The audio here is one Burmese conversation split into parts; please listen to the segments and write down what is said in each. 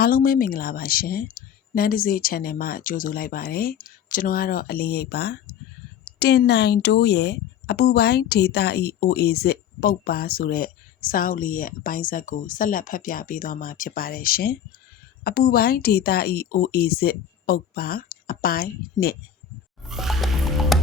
အားလုံးပဲမင်္ဂလာပါရှင်။နန်းတစေ channel မှာကြိုဆိုလိုက်ပါရစေ။ကျွန်တော်ကတော့အလင်းရိပ်ပါ။တင်နိုင်တိုးရဲ့အပူပိုင်းဒေတာဤ OA စစ်ပုတ်ပါဆိုတဲ့စာအုပ်လေးရဲ့အပိုင်းဆက်ကိုဆက်လက်ဖတ်ပြပေးသွားမှာဖြစ်ပါတယ်ရှင်။အပူပိုင်းဒေတာဤ OA စစ်ပုတ်ပါအပိုင်း1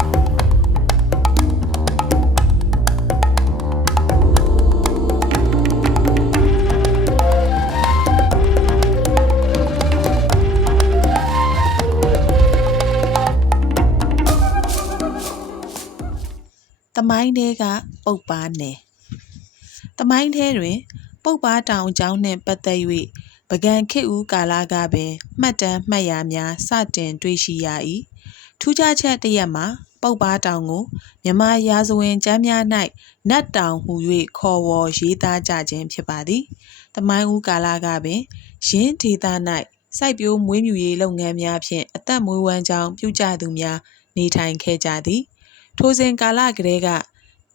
သမိုင်းထဲကပုပ်ပါနယ်သမိုင်းထဲတွင် ပုပ်ပါတောင်ကျောင်းနှင့်ပတ်သက်၍ပကံခေတ်ဦးကာလကပင်မှတ်တမ်းမှတ်ရာများစတင်တွေ့ရှိရ၏ထူးခြားချက်တစ်ရက်မှာပုပ်ပါတောင်ကိုမြမရာဇဝင်ကျမ်းများ၌နတ်တောင်ဟူ၍ခေါ်ဝေါ်ရေးသားကြခြင်းဖြစ်ပါသည်။တမိုင်းဦးကာလကပင်ရင်းဒေသ၌စိုက်ပျိုးမွေးမြူရေးလုပ်ငန်းများဖြင့်အသက်မွေးဝမ်းကြောင်းပြုကြသူများနေထိုင်ခဲ့ကြသည်။ ထိုစဉ်ကာလကတည်းက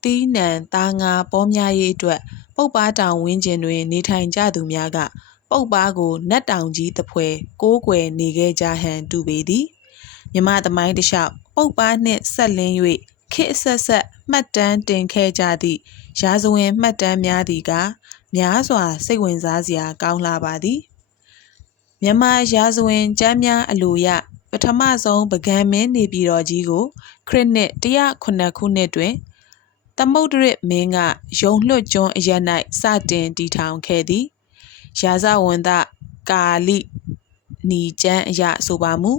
တီးနှံသားငါပေါများရေးအတွက် ပုပ်ပါတောင်ဝင်းကျင်တွင် နေထိုင်ကြသူများက ပုပ်ပါကိုနတ်တောင်ကြီးတစ်ဖွဲကိုးကွယ်နေခဲ့ကြဟန်တူပေသည်မြမသမိုင်းတစ်လျှောက်ပုပ်ပါနှင့်ဆက်လင်း၍ခေတ်အဆက်ဆက်မှတ်တမ်းတင်ခဲ့ကြသည့်ရာဇဝင်မှတ်တမ်းများသည်ကများစွာစိတ်ဝင်စားစရာကောင်းလာပါသည်မြန်မာရာဇဝင်ကျမ်းများအလိုရ ပထမဆုံးပကံမင်းနေပြည်တော်ကြီးကို ခရစ်နှစ်109ခုနှစ်တွင် သမုဒ္ဒရစ်မင်းကယုံလွှတ်ကျွန်းအရက်၌စတင်တည်ထောင်ခဲ့သည်ရာဇဝန်တကာလိနီကျမ်းအရဆိုပါမူ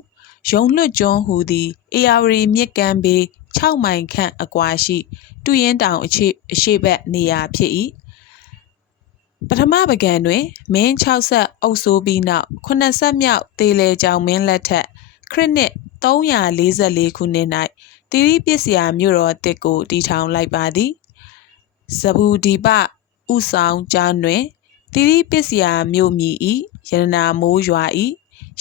ယုံလွှတ်ကျွန်းဟူသည်အေယာဝတီမြစ်ကမ်းဘေး6မိုင်ခန့်အကွာရှိတူရင်တောင်အရှိအရှိဘက်နေရာဖြစ်၏ပထမပကံတွင် မင်း6ဆက်အုပ်စိုးပြီးနောက်9ဆက်မြောက်တေလေကြောင်မင်းလက်ထက် ခရစ်နှစ်344ခုနှစ်၌တိရိပစ္စယမြို့တော်တစ်ကိုတည်ထောင်လိုက်ပါသည်ဇဘူဒီပဥဆောင်ကျောင်းတွင်တိရိပစ္စယမြို့မြည်ဤရတနာမိုးရွာဤ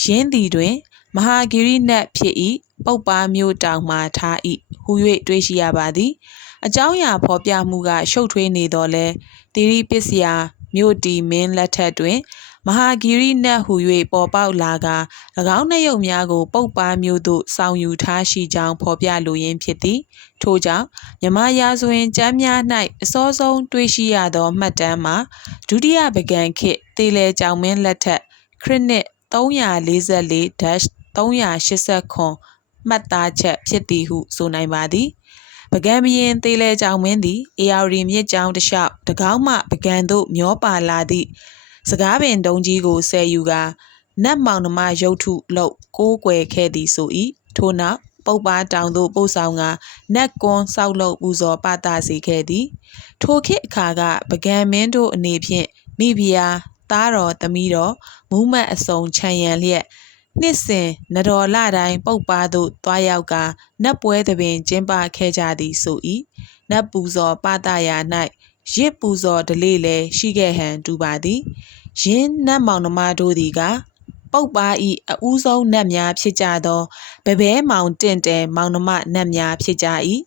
ရင်းသည်တွင် မဟာဂိရိနတ်ဖြစ်ဤပုပ်ပါမြို့တောင်မှထားဤဟူ၍တွေးရှိရပါသည်အကြောင်းအရာဖော်ပြမှုကရှုပ်ထွေးနေတော်လဲတိရိပစ္စယမြို့တီမင်းလက်ထက်တွင် မဟာဂိရိနတ်ဟူ၍ပေါ်ပေါက်လာက၎င်းနှရုပ်များကိုပုပ်ပါမျိုးသို့ဆောင်ယူထားရှိကြောင်းဖော်ပြလိုရင်းဖြစ်သည်ထို့ကြောင့်မြမရာဇဝင်ကျမ်းများ၌အစောဆုံးတွေ့ရှိရသောမှတ်တမ်းမှာဒုတိယပကံခေတ်တေလဲကြောင်မင်းလက်ထက်ခရစ်နှစ်344-389မှတ်သားချက်ဖြစ်သည်ဟုဆိုနိုင်ပါသည်ပကံမရင်သေးလဲကြောင်မင်းသည်အေယာရီမြစ်ကြောင်းတစ်လျှောက်တကောင်းမှပကံသို့မျောပါလာသည့် စကားပင်တုံးကြီးကိုဆယ်ယူကာနတ်မောင်နှမရုပ်ထုလို့ကိုးကွယ်ခဲ့သည်ဆို၏ထို့နောက်ပုပ်ပါတောင်သို့ပို့ဆောင်ကနတ်ကွန်းဆောက်လုပ်ပူဇော်ပသစေခဲ့သည် ထိုခေတ်အခါကပကံမင်းတို့အနေဖြင့်မိဖုရားသားတော်သမီးတော်မူးမတ်အစုံခြံရံလျက်နှစ်စဉ်နတော်လတိုင်းပုပ်ပါသို့တွားရောက်ကနတ်ပွဲသဘင်ကျင်းပခဲ့ကြသည်ဆို၏နတ်ပူဇော်ပသရာ၌ ရစ်ပူဇော်ဓလေလည်းရှိခဲ့ဟန်တူပါသည်ယင်းနတ်မောင်နှမတို့သည်ကပုပ်ပါဤအဦးဆုံးနတ်များဖြစ်ကြသောဗဘဲမောင်တင့်တယ်မောင်နှမနတ်များဖြစ်ကြ၏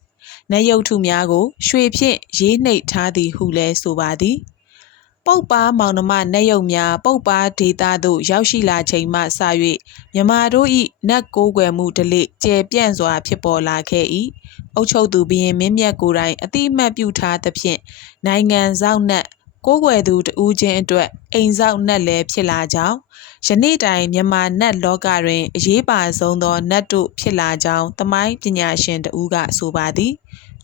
နတ်ရုပ်ထုများကို ရွှေဖြင့်ရေးနှိပ်ထားသည်ဟုလည်းဆိုပါသည် ပုပ်ပါမောင်နှမနတ်ရုပ်များပုပ်ပါဒေတာသို့ရောက်ရှိလာချိန်မှစ၍မြမာတို့၏နတ်ကိုးကွယ်မှုဓလေ့ကျယ်ပြန့်စွာဖြစ်ပေါ်လာခဲ့၏အုတ်ချုပ်သူဘရင်မင်းမြတ်ကိုယ်တိုင်အတိအမှတ်ပြုထားသဖြင့်နိုင်ငံဆောင်နတ်ကိုးကွယ်သူတဦးချင်းအတွက်အိမ်ဆောင်နတ်လည်းဖြစ်လာကြောင်းယနေ့တိုင်မြန်မာနတ်လောကတွင်အရေးပါဆုံးသောနတ်တို့ဖြစ်လာကြောင်းသမိုင်းပညာရှင်တဦးကဆိုပါသည်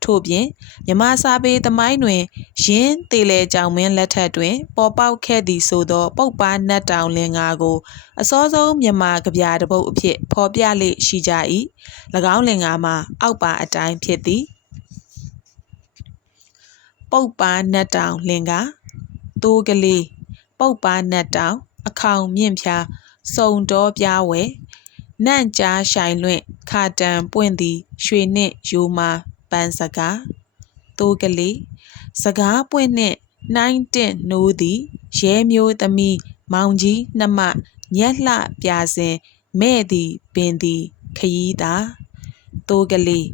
ထို့ပြင်မြမစာပေသမိုင်းတွင်ရင်းသေးလေကြောင်မင်းလက်ထက်တွင် ပေါ်ပေါက်ခဲ့သည်ဆိုသော ပုပ်ပါနတ်တောင်လင်္ကာကို အစောဆုံးမြန်မာကဗျာတစ်ပုဒ်အဖြစ်ဖော်ပြလေ့ရှိကြ၏၎င်းလင်္ကာမှာ အောက်ပါအတိုင်းဖြစ်သည်ပုပ်ပါနတ်တောင်လင်္ကာတိုးကလေးပုပ်ပါနတ်တောင် အခေါင်မြင့်ဖြာစုံတော်ပြားဝဲနန့်ကြားရှိုင်လွင့်ခါတံပွင့်သည် ရွှေနှင့်ယိုမာ ပန်းစကားတိုးကလေးစကားပွင့်နှင့်နှိုင်းတင့်နိုးသည်ရဲမျိုးသမီးမောင်ကြီးနှမညက်လှပြစဉ်မဲ့သည်ပင်သည်ခยีတာတိုးကလေး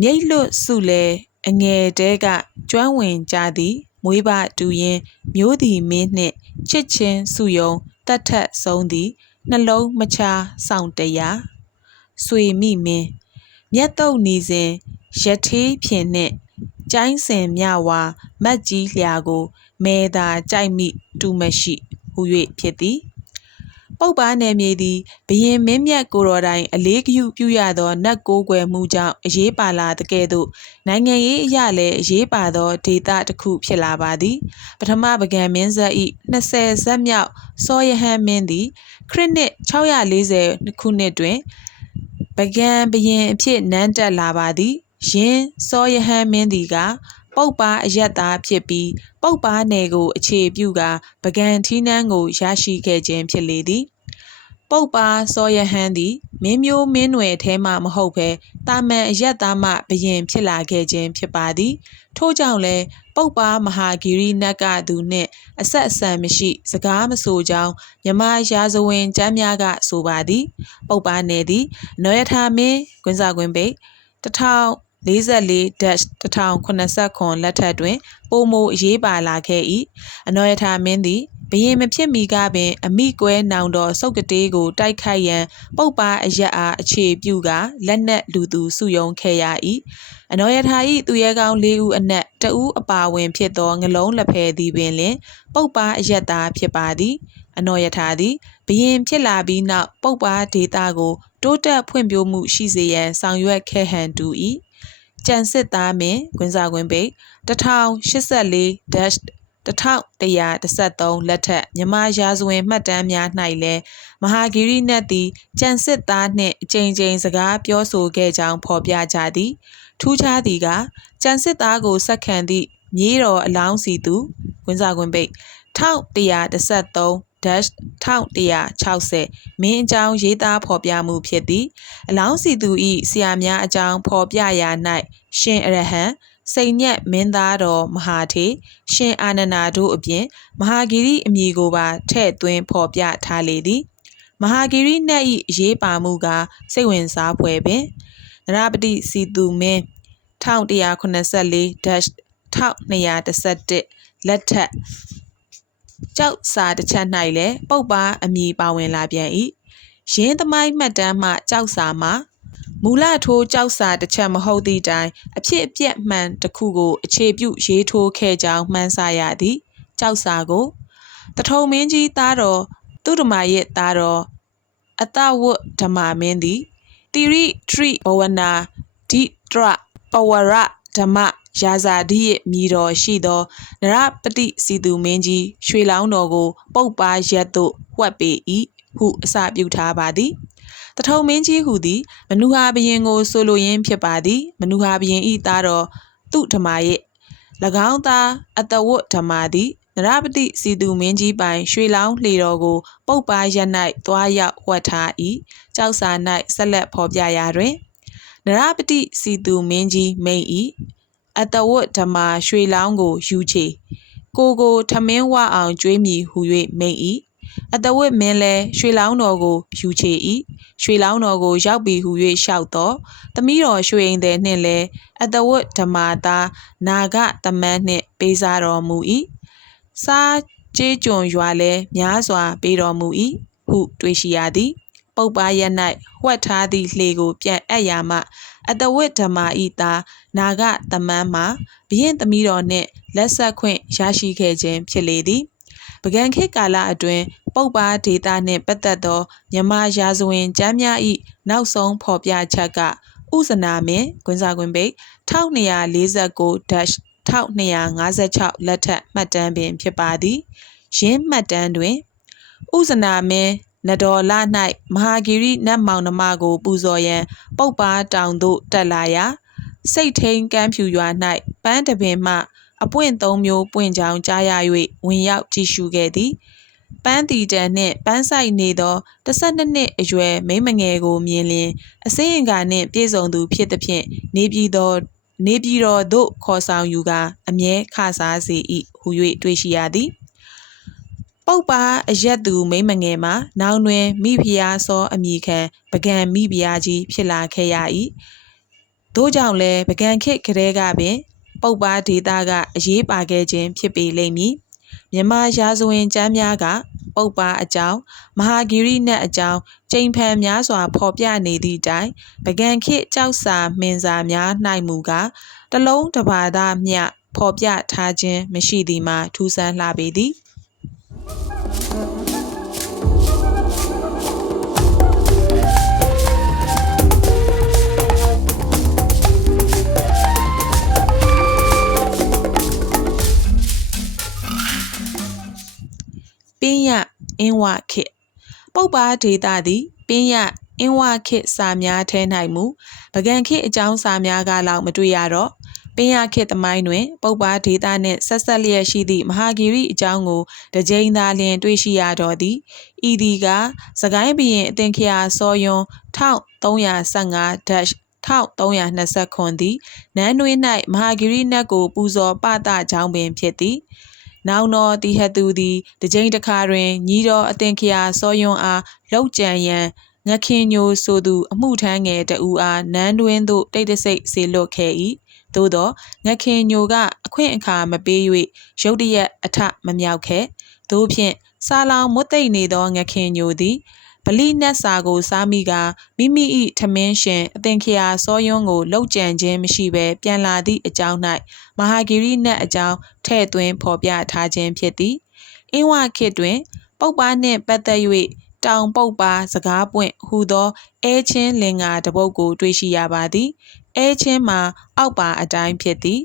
မြိတ်လွတ်စုလဲအငယ်တဲကကျွမ်းဝင်ကြသည်မွေးပတူရင်မျိုးသည်မင်းနှင့်ချစ်ချင်းစုယုံတတ်ထက်ဆုံးသည်နှလုံးမချစောင့်တရားဆွေမိမင်းမြတ်တုတ်နေစဉ် ရသေးဖြင်နှင့် ကျိုင်းစင်မြဝါမတ်ကြီးလျာကို မဲသာကြိုက်မိတူမရှိဟု၍ဖြစ်သည်ပုပ်ပါနယ်မြေသည်ဘရင်မင်းမြတ်ကိုတော်တိုင်အလေးဂရုပြုရသောနတ်ကိုးကွယ်မှုကြောင့်အရေးပါလာတကဲ့သို့နိုင်ငံရေးအရလည်းအရေးပါသောဒေသတစ်ခုဖြစ်လာပါသည် ပထမပကံမင်းဆက်၏20ဇက်မြောက်စောယဟန်မင်းသည် ခရစ်နှစ်640ခုနှစ်တွင်ပကံဘရင်အဖြစ်နန်းတက်လာပါသည် ယင်းစောယဟန်မင်းသည်က ပုပ်ပါအယက်သားဖြစ်ပြီး ပုပ်ပါနယ်ကို အခြေပြုကာပကံထီးနှန်းကို ရရှိခဲ့ခြင်းဖြစ်လေသည် ပုပ်ပါစောယဟန်သည် မင်းမျိုးမင်းနွယ်ထဲမှမဟုတ်ဘဲတာမန်အယက်သားမှဘရင်ဖြစ်လာခဲ့ခြင်းဖြစ်ပါသည် ထို့ကြောင့်လည်း ပုပ်ပါမဟာဂီရိနတ်ကသူနှင့် အဆက်အဆံမရှိ စကားမဆိုကြောင်း မြမရာဇဝင်ကျမ်းများက ဆိုပါသည် ပုပ်ပါနယ်သည်နောယထာမင်းကွင်းစာကွင်းပိတ် 44-1089လက်ထက်တွင် ပိုမိုအရေးပါလာခဲ့၏အနောယထာမင်းသည်ဘရင်မဖြစ်မီကပင် အမိကွဲနောင်တော်စုတ်ကတေးကို တိုက်ခိုက်ရန် ပုပ်ပါအရက်အားအခြေပြုကာလက်နက်လူသူစုယုံခဲ့ရ၏အနောယထာ၏သူရဲကောင်း၄ဦးအနက်တဦးအပါဝင်ဖြစ်သောငလုံးလက်ဖဲသည်ပင်လင် ပုပ်ပါအရက်သားဖြစ်ပါသည်အနောယထာသည်ဘရင်ဖြစ်လာပြီးနောက်ပုပ်ပါဒေတာကို တိုးတက်ဖွံ့ဖြိုးမှုရှိစေရန်ဆောင်ရွက်ခဲ့ဟန်တူ၏ ကြံစစ်သားမင်းကွင်းစာကွင်းပိတ်1084 1113လက်ထက်မြမရာဇဝင်မှတ်တမ်းများ၌လည်းမဟာဂိရိနတ်သည်ကြံစစ်သားနှင့်အကြိမ်ကြိမ်စကားပြောဆိုခဲ့ကြောင်းဖော်ပြကြသည်ထူးခြားသည်ကကြံစစ်သားကိုစက္ခံသည့်မြေတော်အလောင်းစီသူကွင်းစာကွင်းပိတ်1113 1160 မင်းအကြောင်းရေးသားဖော်ပြမှုဖြစ်သည်အလောင်းစီသူ၏ဆရာများအကြောင်းဖော်ပြရာ၌ရှင်အရဟံစိန်ညက်မင်းသားတော်မဟာထေရှင်အာနန္ဒာတို့အပြင် မဟာဂိရိအမည်ကိုပါထည့်သွင်းဖော်ပြထားလေသည်မဟာဂိရိနတ်၏အရေးပါမှုကစိတ်ဝင်စားဖွယ်ပင်နရပတိစီသူမင်း1184-1211လက်ထက် ကြောက်စာတစ်ချက်၌လည်းပုပ်ပါအမည်ပါဝင်လာပြန်၏ရင်းသမိုင်းမှတ်တမ်းမှကြောက်စာမှာမူလထိုးကြောက်စာတစ်ချက်မဟုတ်သည့်တိုင်အဖြစ်အပျက်မှန်တစ်ခုကိုအခြေပြုရေးထိုးခဲ့ကြောင်းမှန်းဆရသည်ကြောက်စာကိုတထုံမင်းကြီးသားတော်သူဓမ္မရဲ့သားတော်အတဝတ်ဓမ္မမင်းသည်တိရိထရိဘဝနာဒိတရပဝရဓမ္မ ရာဇာတိရဲ့မြည်တော်ရှိသောနရပတိစီသူမင်းကြီးရွှေလောင်းတော်ကို ပုတ်ပါရက်သို့ဝှက်ပေ၏ဟုအစပြုထားပါသည်တထုံမင်းကြီးဟူသည်မနုဟာဘရင်ကိုဆိုလိုရင်းဖြစ်ပါသည်မနုဟာဘရင်ဤသားတော်သူဓမ္မရဲ့၎င်းသားအတဝတ်ဓမ္မသည်နရပတိစီသူမင်းကြီးပိုင်ရွှေလောင်းလှေတော်ကို ပုတ်ပါရက်၌သွားရောက်ဝတ်ထား၏ကြောက်စာ၌ဆက်လက်ဖော်ပြရာတွင်နရပတိစီသူမင်းကြီးမိန်၏ အတဝတ်ဓမ္မရွှေလောင်းကိုယူချေကိုကိုထမင်းဝအောင်ကျွေးမည်ဟု၍မိန်၏အတဝတ်မင်းလဲရွှေလောင်းတော်ကိုယူချေ၏ရွှေလောင်းတော်ကိုရောက်ပြီဟု၍လျှောက်တော့သမီးတော်ရွှေရင်တဲ့နှင့်လဲအတဝတ်ဓမ္မသားနာဂတမန်းနှင့်ပေးစားတော်မူ၏စားကြေးကျွန်ရွာလဲများစွာပေးတော်မူ၏ဟုတွေးရှိရသည်ပုပ်ပါရက်၌ဝှက်ထားသည့်လှေကိုပြန်အပ်ရာမှ အတဝိဓမ္မာဤသားနာဂသမန်းမှာဘရင်သမီးတော်နှင့်လက်ဆက်ခွင့်ရရှိခဲ့ခြင်းဖြစ်လေသည်ပကံခေတ်ကာလအတွင်းပုပ်ပါဒေတာနှင့်ပတ်သက်သောမြမရာဇဝင်ကျမ်းများ၏နောက်ဆုံးဖော်ပြချက်ကဥဇနာမင်းကွင်းစာကွင်းပိတ်1249 1256လက်ထက်မှတ်တမ်းပင်ဖြစ်ပါသည်ယင်းမှတ်တမ်းတွင်ဥဇနာမင်း နတော်လ၌မဟာဂိရိနတ်မောင်နှမကို ပူဇော်ရန်ပုပ်ပါတောင်သို့တက်လာရာစိတ်ထိန်ကမ်းဖြူရွာ၌ပန်းတပင်မှ အပွင့်သုံးမျိုးပွင့်ကြောင်ကြားရ၍ဝင်ရောက်ကြည့်ရှုခဲ့သည်ပန်းတီတန်နှင့်ပန်းဆိုင်နေသော12နှစ်အရွယ်မိမငယ်ကိုမြင်လျင်အစင်းအင်္ဂါနှင့်ပြည့်စုံသူဖြစ်သည်ဖြင့်နေပြည်တော်နေပြည်တော်သို့ခေါ်ဆောင်ယူကာအမြဲခစားစေ၏ဟု၍တွေ့ရှိရသည် ပုပ်ပါအရက်သူမိမငယ်မှာနောင်တွင်မိဖုရားစောအမိခံပကံမိဖုရားကြီးဖြစ်လာခဲ့ရ၏သို့ကြောင့်လည်းပကံခေတ်ကလေးကပင် ပုပ်ပါဒေတာကအရေးပါခဲ့ခြင်းဖြစ်ပေလိမ့်မည်မြမရာဇဝင်ကျမ်းများကပုပ္ပါအကြောင်းမဟာဂိရိနတ်အကြောင်းကျိန်ဖန်များစွာဖော်ပြနေသည့်တိုင်ပကံခေတ်ကြောက်စာမင်းစာများ၌မူကားတလုံးတစ်ပါးသားမျှဖော်ပြထားခြင်းမရှိသည်မှာထူးဆန်းလှပေသည် ပင်းရအင်းဝခေတ်ပုပ္ပါဒေတာသည်ပင်းရအင်းဝခေတ်စာများထဲ၌မူပကံခေတ်အကြောင်းစာများကလောက်မတွေ့ရတော့ပင်းရခေတ်သမိုင်းတွင် ပုပ္ပါဒေတာနှင့်ဆက်ဆက်လျက်ရှိသည့်မဟာဂီရိအကြောင်းကိုတစ်ကြိမ်သာလျှင်တွေ့ရှိရတော့သည်ဤသည်ကစကိုင်းဘရင်အသင်္ခရာစောယွန်း1315 dash 1329သည်နန်းတွင်၌မဟာဂီရိနတ်ကိုပူဇော်ပသကြောင်းပင်ဖြစ်သည် နောင်တော်တိဟသူသည်တစ်ကြိမ်တစ်ခါတွင်ညီတော်အသင်ခရာစောယွန်းအားလောက်ကြံရန်ငခင်ညိုဆိုသူအမှုထမ်းငယ်တဦးအားနန်းတွင်သို့တိတ်တဆိတ်ဆေလွတ်ခဲ့၏သို့သောငခင်ညိုကအခွင့်အခါမပေး၍ရုတ်တရက်အထမမြောက်ခဲ့သို့ဖြင့်စာလောင်မွတ်သိမ့်နေသောငခင်ညိုသည် ပလိနတ်စာကိုစားမိကမိမိ၏ထမင်းရှင်အသင်ခရာစောယွန်းကိုလောက်ကြံခြင်းမရှိဘဲပြန်လာသည့်အကြောင်း၌မဟာဂီရိနတ်အကြောင်းထဲ့သွင်းဖော်ပြထားခြင်းဖြစ်သည်အင်းဝခေတ်တွင် ပုပ္ပါနှင့်ပတ်သက်၍တောင်ပုပ္ပါစကားပွင့်ဟူသောအဲချင်းလင်္ကာတပုတ်ကို တွေ့ရှိရပါသည်အဲချင်းမှာအောက်ပါအတိုင်းဖြစ်သည်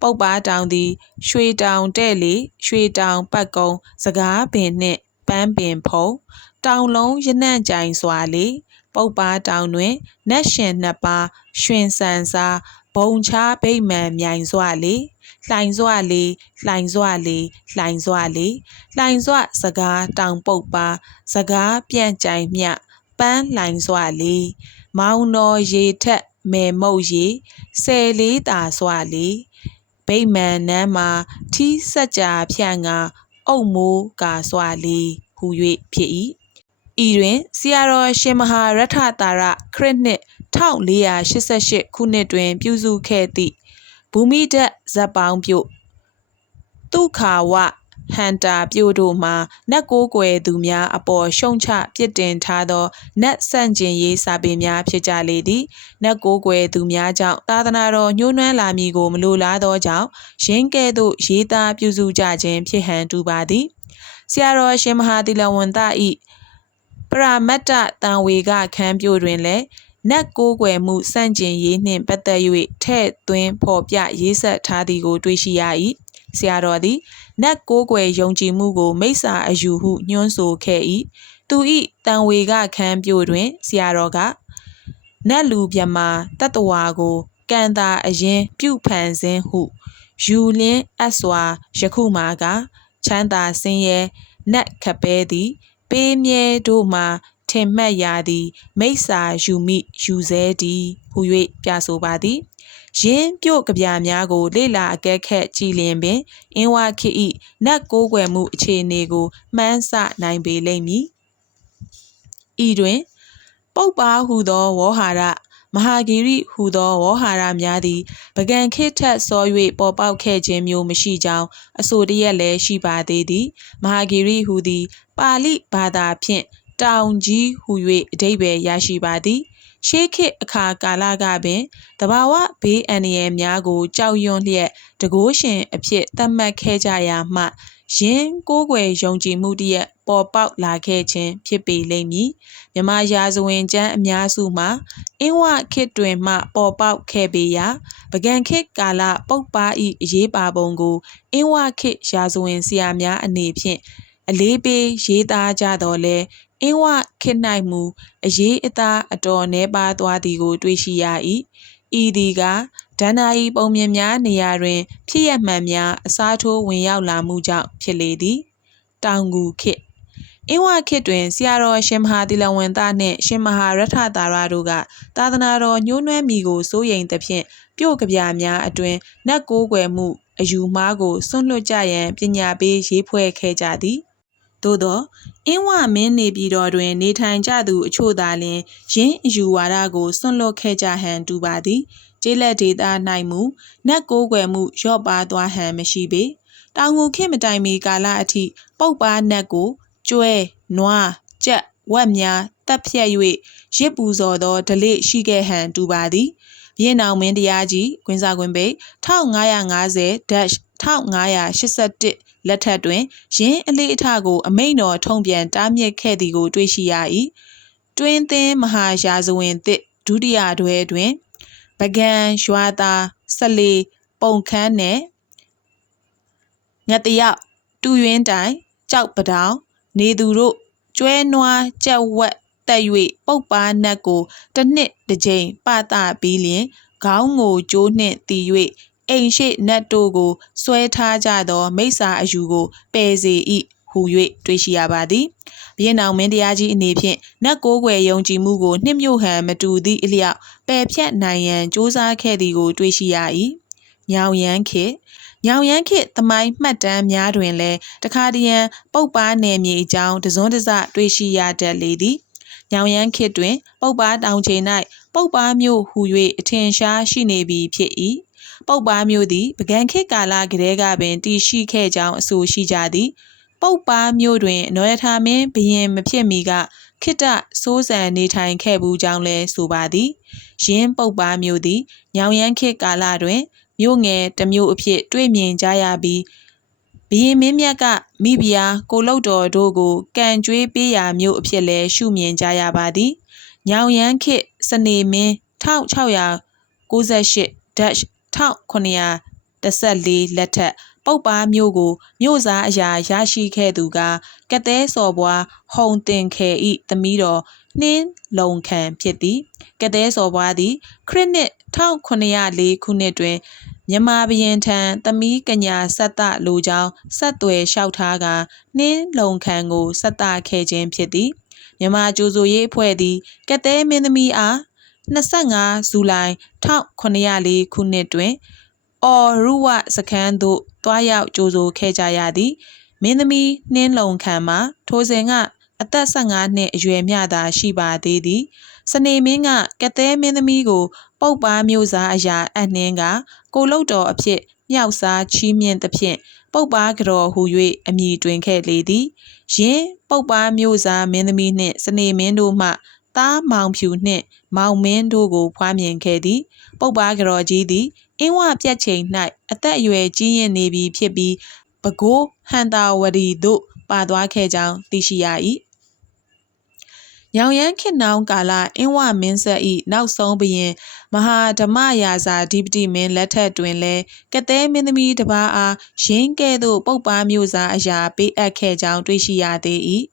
ပုပ္ပါတောင်သည်ရွှေတောင်တဲ့လေရွှေတောင်ပတ်ကုံစကားပင်နှင့်ပန်းပင်ဖုံ တောင်လုံးရနံ့ကြိုင်စွာလေပုပ္ပါတောင်တွင်နတ်ရှင်နှစ်ပါးရွှင်ဆန်စားဘုံချဗိမှန်မြိုင်စွာလေလှိုင်စွာလေလှိုင်စွာလေလှိုင်စွာလေလှိုင်စွာစကားတောင်ပုတ်ပါစကားပြန့်ကြိုင်မြပန်းလှိုင်စွာလေမောင်တော်ရေထက်မဲမုတ်ရေဆယ်လေးတာစွာလေဗိမာန်နန်းမှာထီးစက်ကြာဖြန့်ကအုတ်မိုးကာစွာလေဟူ၍ဖြစ်၏ ဤတွင်ဆရာတော်ရှင်မဟာရထတာရခရစ်နှစ်1488ခုနှစ်တွင် ပြုစုခဲ့သည့်ဘူမိဒတ်ဇက်ပေါင်းပြုတ်တုခါဝဟန်တာပြို့တို့မှာနတ်ကိုးကွယ်သူများအပေါ်ရှုံချပြစ်တင်ထားသောနတ်ဆန့်ကျင်ရေးစာပေများဖြစ်ကြလေသည်နတ်ကိုးကွယ်သူများကြောင့်သာသနာတော်ညှိုးနှွမ်းလာမည်ကိုမလိုလားသောကြောင့်ရင်းကဲ့သို့ရေးသားပြုစုကြခြင်းဖြစ်ဟန်တူပါသည်ဆရာတော်ရှင်မဟာတိလဝန္တဤ ပရမတ္တတံဝေကခန်းပြို့တွင်လည်းနတ်ကိုးကွယ်မှုစန့်ကျင်ရေးနှင့်ပတ်သက်၍ထဲ့သွင်းဖော်ပြရေးဆက်ထားသည်ကို တွေ့ရှိရ၏ဆရာတော်သည်နတ်ကိုးကွယ်ယုံကြည်မှုကိုမိစ္ဆာအယူဟုညွှန်းဆိုခဲ့၏သူ၏တန်ဝေကခန်းပြို့တွင်ဆရာတော်ကနတ်လူမြမာတတ္တဝါကိုကံတာအရင်ပြုဖန်ခြင်းဟုယူလင်းအစွာယခုမှာကချမ်းသာစင်းရဲနတ်ခပဲသည် ပေးမြဲတို့မှာထင်မှတ်ရာသည်မိစ္ဆာယူမိယူစဲသည်ဟု၍ပြဆိုပါသည်ယင်းပြုတ်ကြပြများကို လေ့လာအကဲခတ်ကြည်လင်ပင်အင်းဝခေဤနတ်ကိုးကွယ်မှုအခြေအနေကိုမှန်းဆနိုင်ပေလိမ့်မည်ဤတွင်ပုပ္ပါဟုသောဝေါဟာရ မဟာဂီရိဟူသောဝေါဟာရများသည်ပကံခေတ်ထက်စော၍ပေါ်ပေါက်ခဲ့ခြင်းမျိုးမရှိကြောင်းအဆိုတရက်လည်းရှိပါသေးသည်မဟာဂီရိဟူသည် ပါဠိဘာသာဖြင့်တောင်ကြီးဟူ၍အဓိပ္ပာယ်ရရှိပါသည်ရှေးခေတ်အခါကာလကပင်တဘာဝဘေးအန္တရာယ်များကိုကြောက်ရွံ့လျက်တကိုးရှင်အဖြစ်သတ်မှတ်ခဲ့ကြရာမှယင်းကိုးကွယ်ယုံကြည်မှုတရက် ပေါ်ပေါက်လာခဲ့ခြင်းဖြစ်ပေလိမ့်မည်မြမရာဇဝင်ကျမ်းအများစုမှာအင်းဝခေတ်တွင်မှ ပေါ်ပေါက်ခဲ့ပေရာပကံခေတ်ကာလပုပ်ပါဤအရေးပါပုံကိုအင်းဝခေတ်ရာဇဝင်ဆရာများအနေဖြင့်အလေးပေးရေးသားကြတော်လဲအင်းဝခေတ်၌မူအရေးအသားအတော်နှဲပါသွားသည်ကို တွေ့ရှိရ၏ဤသည်ကဒဏ္ဍာရီပုံမြင်များနေရာတွင် ဖြစ်ရမှန်များအစားထိုးဝင်ရောက်လာမှုကြောင့်ဖြစ်လေသည် တောင်ကူခေတ် အင်းဝခေတ်တွင်ဆရာတော်ရှင်မဟာတိလဝန္တနှင့်ရှင်မဟာရထတာရတို့ကသာသနာတော်ညှိုးနှွမ်းမိကိုစိုးရိမ်သဖြင့်ပြုတ်ကြပြများအတွင်နတ်ကိုးကွယ်မှုအယူမှားကိုစွန့်လွတ်ကြရန်ပညာပေးရေးဖွဲ့ခဲ့ကြသည်သို့သောအင်းဝမင်းနေပြည်တော်တွင် နေထိုင်ကြသူအချို့သာလျှင်ယင်းအယူဝါဒကိုစွန့်လွတ်ခဲ့ကြဟန်တူပါသည်ကျေးလက်ဒေသ၌မူနတ်ကိုးကွယ်မှုလျော့ပါသွားဟန်မရှိပေတောင်ငူခေတ်မတိုင်မီကာလအထိပုပ်ပါနတ်ကို ကျွဲနွားကြက်ဝက်များတပ်ဖြတ်၍ရစ်ပူဇော်သောဓလေ့ရှိခဲ့ဟန်တူပါသည်ဘရင်နောင်မင်းတရားကြီးကွင်းစာကွင်းပိတ်1550-1581လက်ထက်တွင်ရင်းအလေးအထကို အမိန်တော်ထုံပြန်တားမြစ်ခဲ့သည်ကိုတွေ့ရှိရ၏တွင်သင်းမဟာရာဇဝင်သစ်ဒုတိယတွဲတွင်ပကံရွာသားဆက်လီပုံခန်းနှင့်ညတရောက်တူရင်းတိုင်ကြောက်ပတောင် နေသူတို့ကျွဲနွားကြက်ဝက်တက်၍ပုတ်ပါနတ်ကိုတစ်နှစ်တစ်ကြိမ်ပသပြီးလျင်ခေါင်းကိုကျိုးနှင့်တီ၍အိမ်ရှိနတ်တို့ကိုဆွဲထားကြသောမိစ္ဆာအယူကိုပယ်စေ၏ဟူ၍တွေ့ရှိရပါသည်ဘရင်နောင်မင်းတရားကြီးအနေဖြင့်နတ်ကိုးကွယ်ယုံကြည်မှုကိုနှစ်မြို့ဟန်မတူသည့်အလျောက်ပယ်ဖြတ်နိုင်ရန်စ조사ခဲ့သည်ကိုတွေ့ရှိရ၏ညောင်ရမ်းခေတ် ညောင်ရမ်းခေတ်သမိုင်းမှတ်တမ်းများတွင်လည်းတခါတရံပုပ်ပါနယ်မြေအကြောင်းတစွန်းတစတွေ့ရှိရတတ်လေသည်ညောင်ရမ်းခေတ်တွင် ပုပ်ပါတောင်ချိန်၌ပုပ်ပါမြို့ဟူ၍အထင်ရှားရှိနေပြီဖြစ်၏ပုပ်ပါမြို့သည်ပကံခေတ်ကာလကတည်းကပင်တည်ရှိခဲ့ကြောင်းအဆိုရှိကြသည်ပုပ်ပါမြို့တွင်အနော်ရထာမင်းဘရင်မဖြစ်မီကခိတစိုးစံနေထိုင်ခဲ့ဘူးကြောင်းလဲဆိုပါသည်ရင်းပုပ်ပါမြို့သည်ညောင်ရမ်းခေတ်ကာလတွင် မြို့ငယ်တစ်မြို့အဖြစ် တွေ့မြင်ကြရပြီးဘရင်မင်းမြတ်က မိဖုရားကိုလုတ်တော်တို့ကို ကံကြွေးပေးရာမြို့အဖြစ်လဲရှုမြင်ကြရပါသည်ညောင်ရမ်းခေတ်စနေမင်း1698 dash 1914လက်ထက်ပုပ်ပါမြို့ကိုမြို့စားအရာရရှိခဲ့သူကကတဲစော်ဘွားဟုံတင်ခဲဤသမီးတော် နှင်းလုံခံဖြစ်သည်ကတဲစော်ဘွားသည် ခရစ်နှစ်1904ခုနှစ်တွင်မြန်မာဘရင်ထံသမီးကညာဆက်တလိုကြောင်းဆက်သွယ်လျှောက်ထားကနှင်းလုံခံကိုဆက်တခဲ့ခြင်းဖြစ်သည်မြန်မာကြိုဆိုရေးအဖွဲ့သည်ကတဲမင်းသမီးအား25ဇူလိုင်1904ခုနှစ်တွင် အော်ရုဝစခန်းသို့တွားရောက်ကြိုဆိုခဲ့ကြရသည်မင်းသမီးနှင်းလုံခံမှာထိုစဉ်က အသက်15နှစ်အရွယ်မျှသာရှိပါသေးသည်စနေမင်းကကတဲမင်းသမီးကို ပုတ်ပါမျိုးစားအရာအနှင်းကကိုလုတ်တော်အဖြစ်မြောက်စားချီးမြှင့်သဖြင့်ပုတ်ပါကြော်ဟူ၍အမည်တွင်ခဲ့လေသည်ယင်းပုတ်ပါမျိုးစားမင်းသမီးနှင့်စနေမင်းတို့မှသားမောင်ဖြူနှင့်မောင်မင်းတို့ကိုဖွားမြင်ခဲ့သည်ပုပ်ပါကြော်ကြီးသည်အင်းဝပြက်ချိန်၌အသက်အရွယ်ကြီးရင်နေပြီဖြစ်ပြီးပဲခူးဟန်တာဝရီသို့ပါသွားခဲ့ကြောင်းသိရှိရ၏ ညောင်ရမ်းခေနောင်ကာလအင်းဝမင်းဆက်၏နောက်ဆုံးဘရင်မဟာဓမ္မရာဇာဓိပတိမင်းလက်ထက်တွင်လည်းကသဲမင်းသမီးတစ်ပါးအားရင်းကဲ့သို့ပုပ်ပါမျိုးစားအရာပေးအပ်ခဲ့ကြောင်းတွေ့ရှိရသေး၏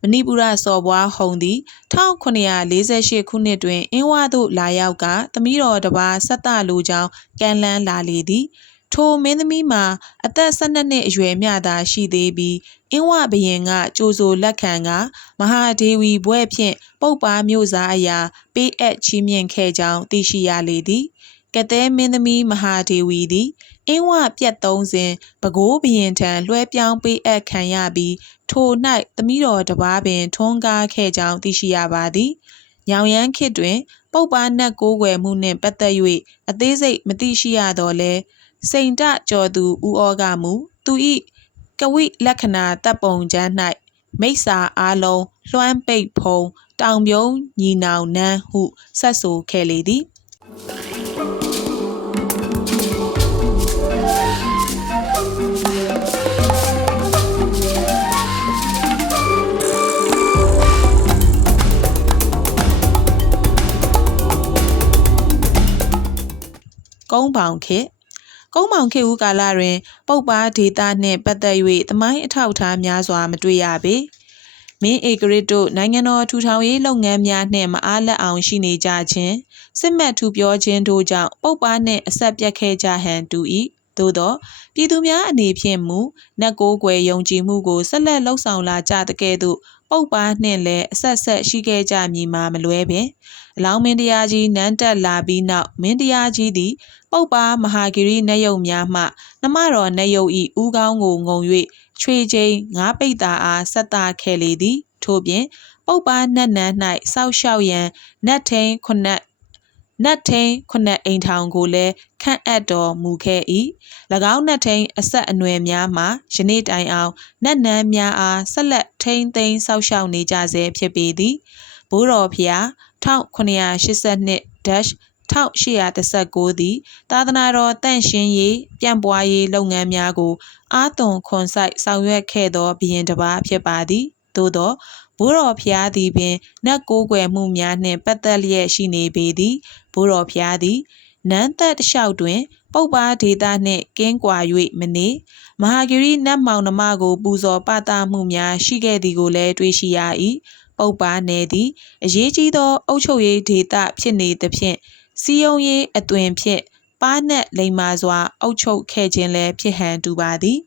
မဏိပူရစော်ဘွားဟုံသည်1948ခုနှစ်တွင်အင်းဝသို့လာရောက်ကသမီးတော်တစ်ပါးဆက်တလိုကြောင်းကမ်းလှမ်းလာလေသည် ထိုမင်းသမီးမှာ အသက်12နှစ်အရွယ်မျှသာရှိသေးပြီး အင်းဝဘရင်က ကြိုဆိုလက်ခံကမဟာဒေဝီဘွဲ့ဖြင့် ပုပ်ပါမျိုးစားအရာ ပေးအပ်ချီးမြှင့်ခဲ့ကြောင်း သိရှိရလေသည် ကသဲမင်းသမီးမဟာဒေဝီသည် အင်းဝပြက်သုံးစဉ် ပဲခူးဘရင်ထံ လွှဲပြောင်းပေးအပ်ခံရပြီး ထို၌သမီးတော်တစ်ပါးပင် ထွန်းကားခဲ့ကြောင်း သိရှိရပါသည်။ညောင်ရမ်းခေတ်တွင် ပုပ်ပါနတ်ကိုးကွယ်မှုနှင့်ပတ်သက်၍အသေးစိတ်မသိရှိရတော့လဲ စိန်တကျော်သူဦးဩကမူသူ၏ကဝိလက္ခဏာတပ်ပုံကျမ်း၌မိစ္ဆာအားလုံးလွှမ်းပိတ်ဖုံတောင်ပြုံးညီနောင်နန်းဟုဆက်ဆိုခဲ့လေသည်ကုန်းပေါင်ခေတ် ကုန်းမောင်ခေဦးကာလတွင် ပုပ်ပါဒေတာနှင့်ပတ်သက်၍သမိုင်းအထောက်အထားများစွာမတွေ့ရပေမင်းဧကရစ်တို့နိုင်ငံတော်ထူထောင်ရေးလုပ်ငန်းများနှင့်မအားလက်အောင်ရှိနေကြခြင်းစစ်မှတ်ထူပြောခြင်းတို့ကြောင့်ပုပ်ပါနှင့်အဆက်ပြတ်ခဲ့ကြဟန်တူ၏သို့သောပြည်သူများအနေဖြင့်မူနတ်ကိုးကွယ်ယုံကြည်မှုကိုဆက်လက်လှုပ်ဆောင်လာကြတဲ့ကဲ့သို့ပုပ်ပါနှင့်လည်းအဆက်ဆက်ရှိခဲ့ကြမည်မှာမလွဲပင် အလောင်းမင်းတရားကြီးနန်းတက်လာပြီးနောက်မင်းတရားကြီးသည်ပုပ်ပါမဟာဂိရိနတ်ယုတ်များမှနမတော်နတ်ယုတ်ဤဥကောင်းကိုငုံ၍ချွေချင်းငါးပိတ်တာအားဆက်တာခဲ့လေသည်ထို့ပြင်ပုပ်ပါနတ်နန်း၌စောက်ရှောက်ရန်နတ်ထိန်ခုနတ်နတ်ထိန်ခုနှစ်အိမ်ထောင်ကိုလည်းခန့်အပ်တော်မူခဲ့၏၎င်းနတ်ထိန်အဆက်အနွယ်များမှာယနေ့တိုင်အောင်နတ်နန်းများအားဆက်လက်ထိန်သိမ်းဆောက်ရှောက်နေကြဆဲဖြစ်ပေသည် ဘိုးတော်ဖျား1982 1819သည်သာသနာတော်တန့်ရှင်းရေးပြန့်ပွားရေးလုပ်ငန်းများကိုအာသွန်ခွန်ဆိုင်ဆောင်ရွက်ခဲ့သောဘုရင်တစ်ပါးဖြစ်ပါသည်သို့သောဘိုးတော်ဖျားသည်ပင်နတ်ကိုးကွယ်မှုများနှင့်ပတ်သက်လျက်ရှိနေပေသည်ဘိုးတော်ဖျားသည်နန်းသက်တစ်လျှောက်တွင်ပုပ်ပါဒေတာနှင့်ကင်းကွာ၍မနေမဟာဂရီနတ်မောင်နှမကိုပူဇော်ပသမှုများရှိခဲ့သည်ကိုလည်းတွေ့ရှိရ၏ ပုပ်ပါနယ်သည် အရေးကြီးသော အုပ်ချုပ်ရေးဒေသဖြစ်နေသဖြင့်စီယုံရေးအသွင်ဖြင့် ပါးနက်လိမ္မာစွာ အုပ်ချုပ်ခဲ့ခြင်းလည်း ဖြစ်ဟန်တူပါသည်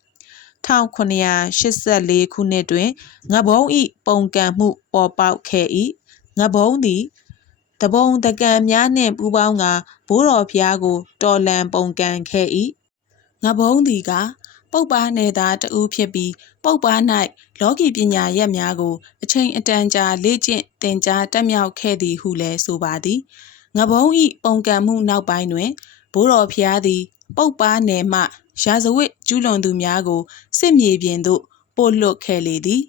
1984ခုနှစ်တွင် ငဘုံဤပုံကံမှု ပေါ်ပေါက်ခဲ့၏ငဘုံသည်တပုံတကံများနှင့်ပူးပေါင်းကဘိုးတော်ဖျားကို တော်လန်ပုံကံခဲ့၏ငဘုံသည်က ပုပ်ပါနယ်သားတဦးဖြစ်ပြီး ပုပ်ပါ၌လောကီပညာရက်များကို အချိန်အတန်ကြာလေ့ကျင့်သင်ကြားတက်မြောက်ခဲ့သည်ဟုလည်းဆိုပါသည်ငဘုံဤပုံကံမှုနောက်ပိုင်းတွင်ဘိုးတော်ဖျားသည် ပုပ်ပါနယ်မှရာဇဝတ်ကျူးလွန်သူများကိုစစ်မြေပြင်သို့ပို့လွတ်ခဲ့လေသည်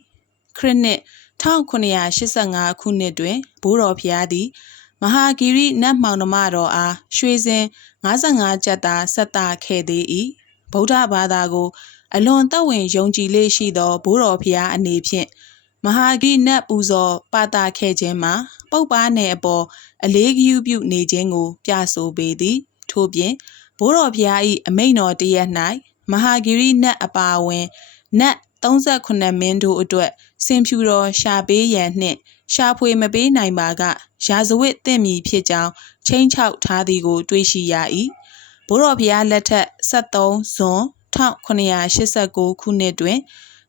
ခရစ်နှစ်1985ခုနှစ်တွင်ဘိုးတော်ဖျားသည်မဟာဂီရိနတ်မောင်နှမတော်အားရွှေစင်55ကျပ်သားဆက်တာခဲ့သေး၏ ဗုဒ္ဓဘာသာကို အလွန်သက်ဝင်ယုံကြည်လေးရှိသောဘိုးတော်ဖျားအနေဖြင့်မဟာဂိနတ်ပူဇော်ပတာခဲ့ခြင်းမှာ ပုပ်ပါနယ်အပေါ်အလေးဂရုပြုနေခြင်းကို ပြဆိုပေသည် ထို့ပြင်ဘိုးတော်ဖျား၏အမိန့်တော်တရက်၌မဟာဂီရိနတ်အပါအဝင်နတ်38မင်းတို့အတွက်စင်ဖြူတော်ရှာပေးရန်နှင့် ရှာဖွေမပေးနိုင်ပါကရာဇဝတ်တင့်မီဖြစ်ကြောင်းချင်းချောက်ထားသည်ကို တွေ့ရှိရ၏ ဘိုးတော်ဖျားလက်ထက်73ဇွန်1989ခုနှစ်တွင်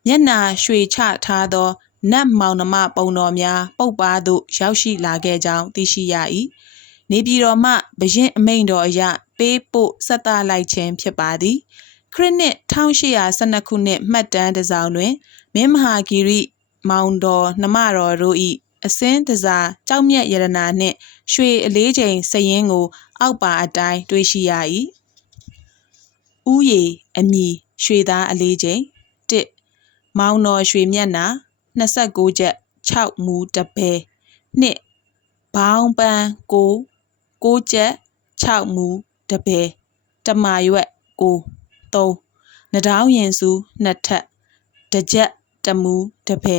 မျက်နာရွှေချထားသောနတ်မောင်နှမပုံတော်များပုပ်ပါသို့ရောက်ရှိလာခဲ့ကြောင်းသိရှိရ၏နေပြည်တော်မှဘရင်အမိန်တော်အရပေးပို့ဆက်တာလိုက်ခြင်းဖြစ်ပါသည်ခရစ်နှစ်1812ခုနှစ်မှတ်တမ်းတစ်စောင်တွင်မင်းမဟာဂီရိမောင်တော်နှမတော်တို့၏အစင်းတစားကြောက်မြတ်ရတနာနှင့်ရွှေအလေးချိန်စရင်ကို အောက်ပါအတိုင်းတွေ့ရှိရ၏ဥယေအမီရွှေသားအလေးချိန်1မောင်တော်ရွှေမျက်နာ29ချက်6မူတပဲ2ဘောင်းပန်းကို6ချက်6မူတပဲတမာရွက်ကို3နဒေါင်းရင်စုနှစ်ထပ်တကြက်တမူတပဲ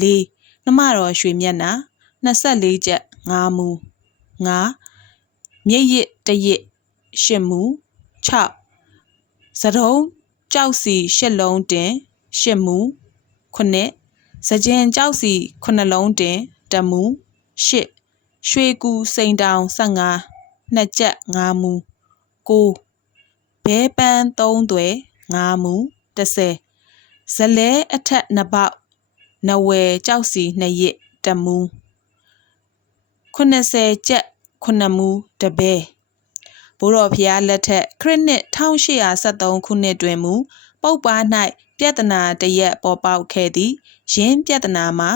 4နှမတော်ရွှေမျက်နာ24ချက်5မူ5 မြိတ်ရစ်တရစ်10မူ6စတုံးကြောက်စီ10လုံးတင်10မူ9စကြင်ကြောက်စီ9လုံးတင်တမူ10ရွှေကူစိန်တောင်15နှစ်ကြက်5မူ9ဘဲပန်း3သွဲ5မူ30ဇလဲအထက်နှစ်ပေါက်နဝယ်ကြောက်စီ2ရစ်တမူ80ကျက် 9မူတပဲဘိုးတော်ဖျားလက်ထက်ခရစ်နှစ်1873ခုနှစ်တွင်မူပုပ်ပါ၌ပြဿနာတရက်ပေါ်ပေါက်ခဲ့သည်ယင်းပြဿနာမှာ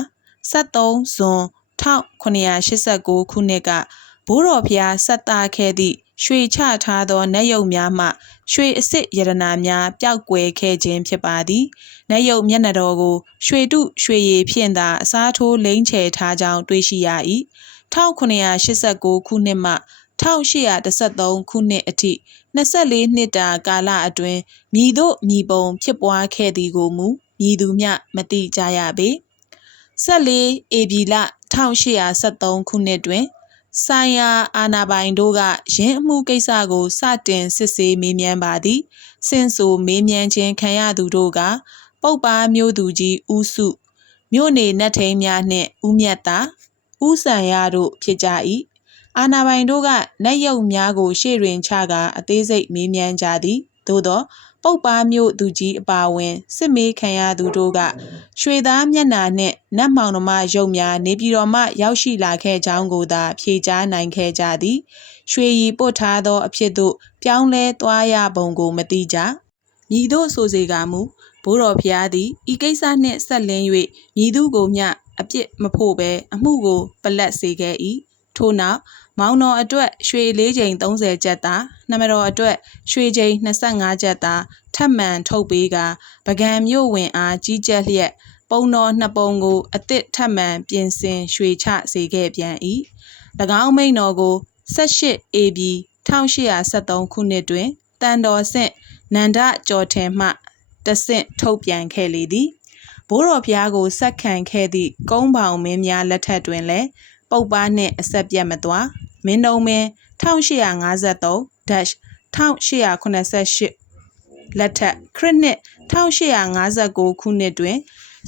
73ဇွန်1989ခုနှစ်ကဘိုးတော်ဖျားဆက်တာခဲ့သည့်ရွှေချထားသောနတ်ယုတ်များမှရွှေအစ်စ်ရတနာများပျောက်ကွယ်ခဲ့ခြင်းဖြစ်ပါသည်နတ်ယုတ်မျက်နှာတော်ကို ရွှေတုရွှေရည်ဖြင့်သာအစားထိုးလိမ့်ချယ်ထားကြောင်းတွေ့ရှိရ၏ 1989ခုနှစ်မှ1813ခုနှစ်အထိ24နှစ်တာကာလအတွင်းမြည်တို့မြည်ပုံဖြစ်ပွားခဲ့သည်ကိုမူမြည်သူမျှမတိကြရပေ14ဧပြီလ1873ခုနှစ်တွင်ဆိုင်ရာအာနာပိုင်တို့ကရင်းအမှုကိစ္စကိုစတင်စစ်ဆေးမေးမြန်းပါသည်စင်ဆိုမေးမြန်းခြင်းခံရသူတို့ကပုပ်ပါမျိုးသူကြီးဦးစုမြို့နေနတ်ထိန်များနှင့်ဦးမြတ်သာ ဦးဆန်ရတို့ဖြစ်ကြ၏အာနာပိုင်တို့ကနတ်ရုပ်များကို ရှေ့တွင်ချကာအသေးစိတ်မေးမြန်းကြသည်သို့သောပုပ်ပါမျိုးသူကြီးအပါဝင်စစ်မေးခံရသူတို့ကရွှေသားမျက်နာနှင့်နတ်မောင်နှမရုပ်များနေပြည်တော်မှရောက်ရှိလာခဲ့ကြောင်းကိုသာဖြေကြားနိုင်ခဲ့ကြသည် ရွှေရီပုတ်ထားသောအဖြစ်သို့ပြောင်းလဲသွားရပုံကိုမသိကြမြည်တို့ဆိုစေကမူဘိုးတော်ဖျားသည်ဤကိစ္စနှင့်ဆက်လင်း၍မြည်သူကိုမျှ အပြစ်မဖို့ဘဲအမှုကိုပလက်စေခဲ့၏ထို့နောက်မောင်တော်အတွက်ရွှေ၄ချိန်30ကျပ်သားနမတော်အတွက်ရွှေချိန်25ကျပ်သားထပ်မံထုတ်ပေးကပကံမြို့ဝင်အားကြီးကြပ်လျက်ပုံတော်နှစ်ပုံကိုအစ်စ်ထပ်မံပြင်ဆင်ရွှေချစေခဲ့ပြန်၏၎င်းမိန်တော်ကို18 AB 1873ခုနှစ်တွင်တန်တော်ဆင့်နန္ဒကျော်ထင်မှတဆင့်ထုတ်ပြန်ခဲ့လေသည် ဘိုးတော်ဖျားကိုဆက်ခံခဲ့သည့်ကုန်းပေါင်မင်းများလက်ထက်တွင်လည်းပုပ်ပားနှင့်အဆက်ပြတ်မသွားမင်းတုံးမင်း1853-1888လက်ထက်ခရစ်နှစ်1859ခုနှစ်တွင်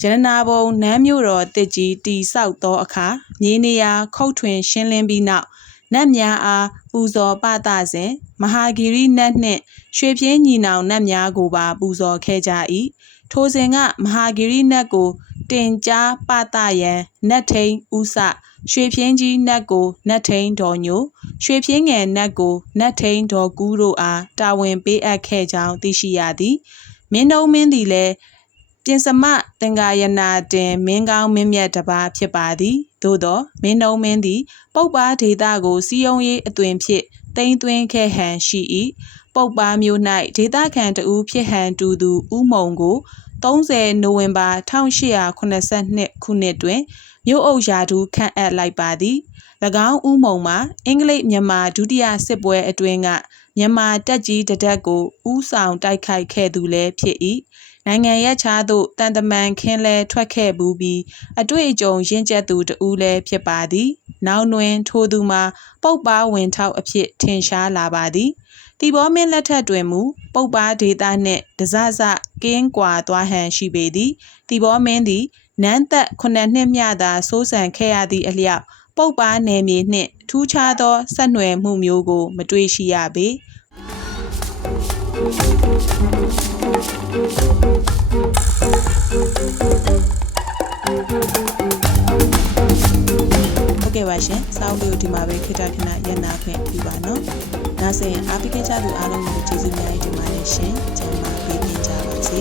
ရတနာဘုံနန်းမြို့တော်တစ်ကြီးတီဆောက်သောအခါမြေနေရာခုတ်ထွင်ရှင်းလင်းပြီးနောက်နတ်များအားပူဇော်ပသစဉ်မဟာဂီရိနတ်နှင့်ရွှေပြင်းညီနောင်နတ်များကိုပါပူဇော်ခဲ့ကြ၏ ထိုစဉ်က မဟာဂီရိနတ်ကို တင်ကြားပသယံနတ်ထိန်ဥစရွှေပြင်းကြီးနတ်ကို နတ်ထိန်တော်ညို ရွှေပြင်းငယ်နတ်ကို နတ်ထိန်တော်ကူးတို့အား တာဝန်ပေးအပ်ခဲ့ကြောင်း သိရှိရသည် မင်းတုံးမင်းသည်လည်းပြင်စမသင်္ကာယနာတင် မင်းကောင်းမင်းမြတ်တစ်ပါး ဖြစ်ပါသည် သို့သောမင်းနှုံမင်းသည် ပုပ္ပါဒေတာကိုစီယုံရေးအသွင်ဖြင့်တိမ့်သွင်းခဲ့ဟန်ရှိ၏ ပုပ္ပါမျိုး၌ဒေတာခံတဦးဖြစ်ဟန်တူသူဥမုံကို30နိုဝင်ဘာ1882ခုနှစ်တွင်မြို့အုပ်ရာထူးခန့်အပ်လိုက်ပါသည်၎င်းဥမုံမှာအင်္ဂလိပ်မြန်မာဒုတိယစစ်ပွဲအတွင်းကမြန်မာတပ်ကြီးတဒက်ကိုဥဆောင်တိုက်ခိုက်ခဲ့သူလည်းဖြစ်၏နိုင်ငံရက်ခြားသို့တန်တမန်ခင်းလဲထွက်ခဲ့ဘူးပြီးအတွေ့အကြုံရင့်ကျက်သူတဦးလည်းဖြစ်ပါသည် နောက်တွင်ထိုသူမှာပုပ်ပါဝင်ထောက်အဖြစ်ထင်ရှားလာပါသည် တီဘောမင်းလက်ထက်တွင်မူပုပ်ပါဒေတာနှင့်ဒဇဇကင်းကွာသွားဟန်ရှိပေသည်တီဘောမင်းသည်နန်းသက်ခုနှစ်နှစ်မျှသာစိုးစံခဲ့ရသည့်အလျောက်ပုပ်ပါနယ်မြေနှင့်ထူးခြားသောဆက်နွယ်မှုမျိုးကို မတွေ့ရှိရပေ ဟုတ်ကဲ့ပါရှင်စောင်းလေးကိုဒီမှာပဲခိတခဏရန်နာခွင့်ပြုပါနော်နားဆင်အားပေးခဲ့ကြသူအားလုံးကိုကျေးဇူးများကြီးတင်ပါတယ်ရှင်ကျမ်းမာပေးပြန်ကြပါစေ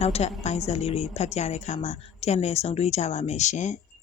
နောက်ထပ်ပိုင်းဆက်လေးတွေဖတ်ပြတဲ့အခါမှာပြန်လည်ဆုံတွေ့ကြပါမယ်ရှင်။